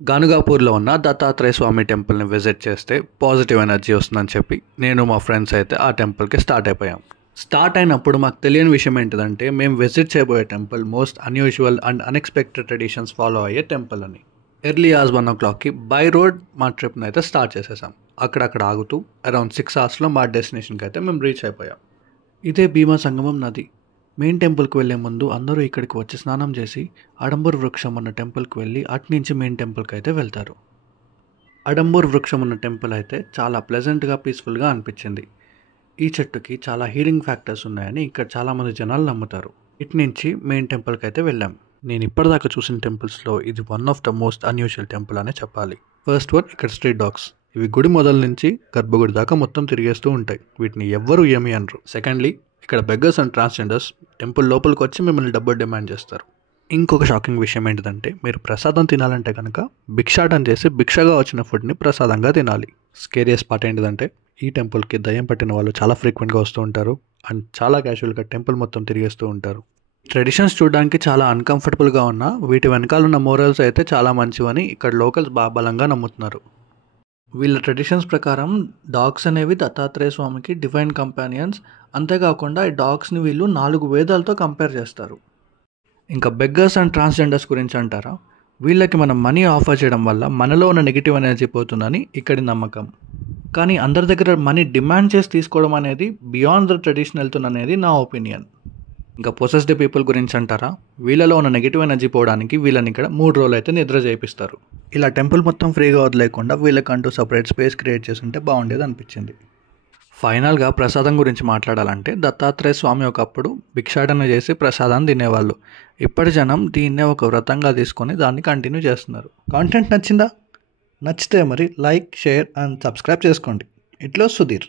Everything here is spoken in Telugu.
గానుగాపూర్లో ఉన్న దత్తాత్రేయ స్వామి టెంపుల్ని విజిట్ చేస్తే పాజిటివ్ ఎనర్జీ వస్తుందని చెప్పి నేను మా ఫ్రెండ్స్ అయితే ఆ టెంపుల్కి స్టార్ట్ అయిపోయాం. స్టార్ట్ అయినప్పుడు మాకు తెలియని విషయం ఏంటిదంటే మేము విజిట్ చేయబోయే temple most unusual and unexpected traditions follow అయ్యే టెంపుల్ అని. ఎర్లీ యాజ్ 1 o'clockకి బై రోడ్ మా ట్రిప్ని అయితే స్టార్ట్ చేసేసాం. అక్కడక్కడ ఆగుతూ అరౌండ్ 6 hours మా డెస్టినేషన్కి అయితే మేము రీచ్ అయిపోయాం. ఇదే భీమా సంగమం నది. మెయిన్ టెంపుల్కి వెళ్ళే ముందు అందరూ ఇక్కడికి వచ్చి స్నానం చేసి అడంబూర్ వృక్షం ఉన్న టెంపుల్కి వెళ్ళి అట్నుంచి మెయిన్ టెంపుల్కి అయితే వెళ్తారు. అడంబూర్ వృక్షం ఉన్న టెంపుల్ అయితే చాలా ప్లెజెంట్గా పీస్ఫుల్గా అనిపించింది. ఈ చెట్టుకి చాలా హీలింగ్ ఫ్యాక్టర్స్ ఉన్నాయని ఇక్కడ చాలామంది జనాలు నమ్ముతారు. ఇటు నుంచి మెయిన్ టెంపుల్కి అయితే వెళ్ళాం. నేను ఇప్పటిదాకా చూసిన టెంపుల్స్లో ఇది one of the most unusual temple అనే చెప్పాలి. ఫస్ట్ వన్, ఇక్కడ స్ట్రీట్ డాగ్స్. ఇవి గుడి మొదల నుంచి గర్భగుడి దాకా మొత్తం తిరిగేస్తూ ఉంటాయి. వీటిని ఎవ్వరూ ఏమీ అనరు. సెకండ్లీ, ఇక్కడ బెగ్గర్స్ అండ్ ట్రాన్స్జెండర్స్ టెంపుల్ లోపలికి వచ్చి మిమ్మల్ని డబ్బు డిమాండ్ చేస్తారు. ఇంకొక షాకింగ్ విషయం ఏంటిదంటే మీరు ప్రసాదం తినాలంటే కనుక భిక్షాటన చేసి భిక్షగా వచ్చిన ఫుడ్ని ప్రసాదంగా తినాలి. స్కేరియస్ పార్ట్ ఏంటిదంటే ఈ టెంపుల్కి దయ్యం పట్టిన వాళ్ళు చాలా ఫ్రీక్వెంట్గా వస్తూ ఉంటారు అండ్ చాలా క్యాజువల్గా టెంపుల్ మొత్తం తిరిగేస్తూ ఉంటారు. ట్రెడిషన్స్ చూడడానికి చాలా అన్కంఫర్టబుల్గా ఉన్నా వీటి వెనకాలన్న మోరల్స్ అయితే చాలా మంచివని ఇక్కడ లోకల్స్ బాగా బలంగా నమ్ముతున్నారు. వీళ్ళ ట్రెడిషన్స్ ప్రకారం డాగ్స్ అనేవి దత్తాత్రేయ స్వామికి డివైన్ కంపానియన్స్. అంతేకాకుండా ఈ డాగ్స్ని వీళ్ళు 4 వేదాలతో కంపేర్ చేస్తారు. ఇంకా బెగ్గర్స్ అండ్ ట్రాన్స్జెండర్స్ గురించి అంటారా, వీళ్ళకి మనం మనీ ఆఫర్ చేయడం వల్ల మనలో ఉన్న నెగిటివ్ ఎనర్జీ పోతుందని ఇక్కడి నమ్మకం. కానీ అందరి దగ్గర మనీ డిమాండ్ చేసి తీసుకోవడం అనేది బియాండ్ ద ట్రెడిషన్ వెళ్తుందనేది నా ఒపీనియన్. ఇంకా పొసెస్డ్ పీపుల్ గురించి అంటారా, వీళ్ళలో ఉన్న నెగిటివ్ ఎనర్జీ పోవడానికి వీళ్ళని ఇక్కడ 3 రోజులు అయితే నిద్ర చేయిస్తారు. ఇలా టెంపుల్ మొత్తం ఫ్రీగా వదిలేకుండా వీళ్ళకంటూ సపరేట్ స్పేస్ క్రియేట్ చేసి ఉంటే బాగుండేది అనిపించింది. ఫైనల్గా ప్రసాదం గురించి మాట్లాడాలంటే దత్తాత్రేయ స్వామి ఒకప్పుడు భిక్షాటన చేసి ప్రసాదాన్ని తినేవాళ్ళు. ఇప్పటి జనం దీన్నే ఒక వ్రతంగా తీసుకొని దాన్ని కంటిన్యూ చేస్తున్నారు. కాంటెంట్ నచ్చిందా? నచ్చితే మరి లైక్, షేర్ అండ్ సబ్స్క్రైబ్ చేసుకోండి. ఇట్లో సుధీర్.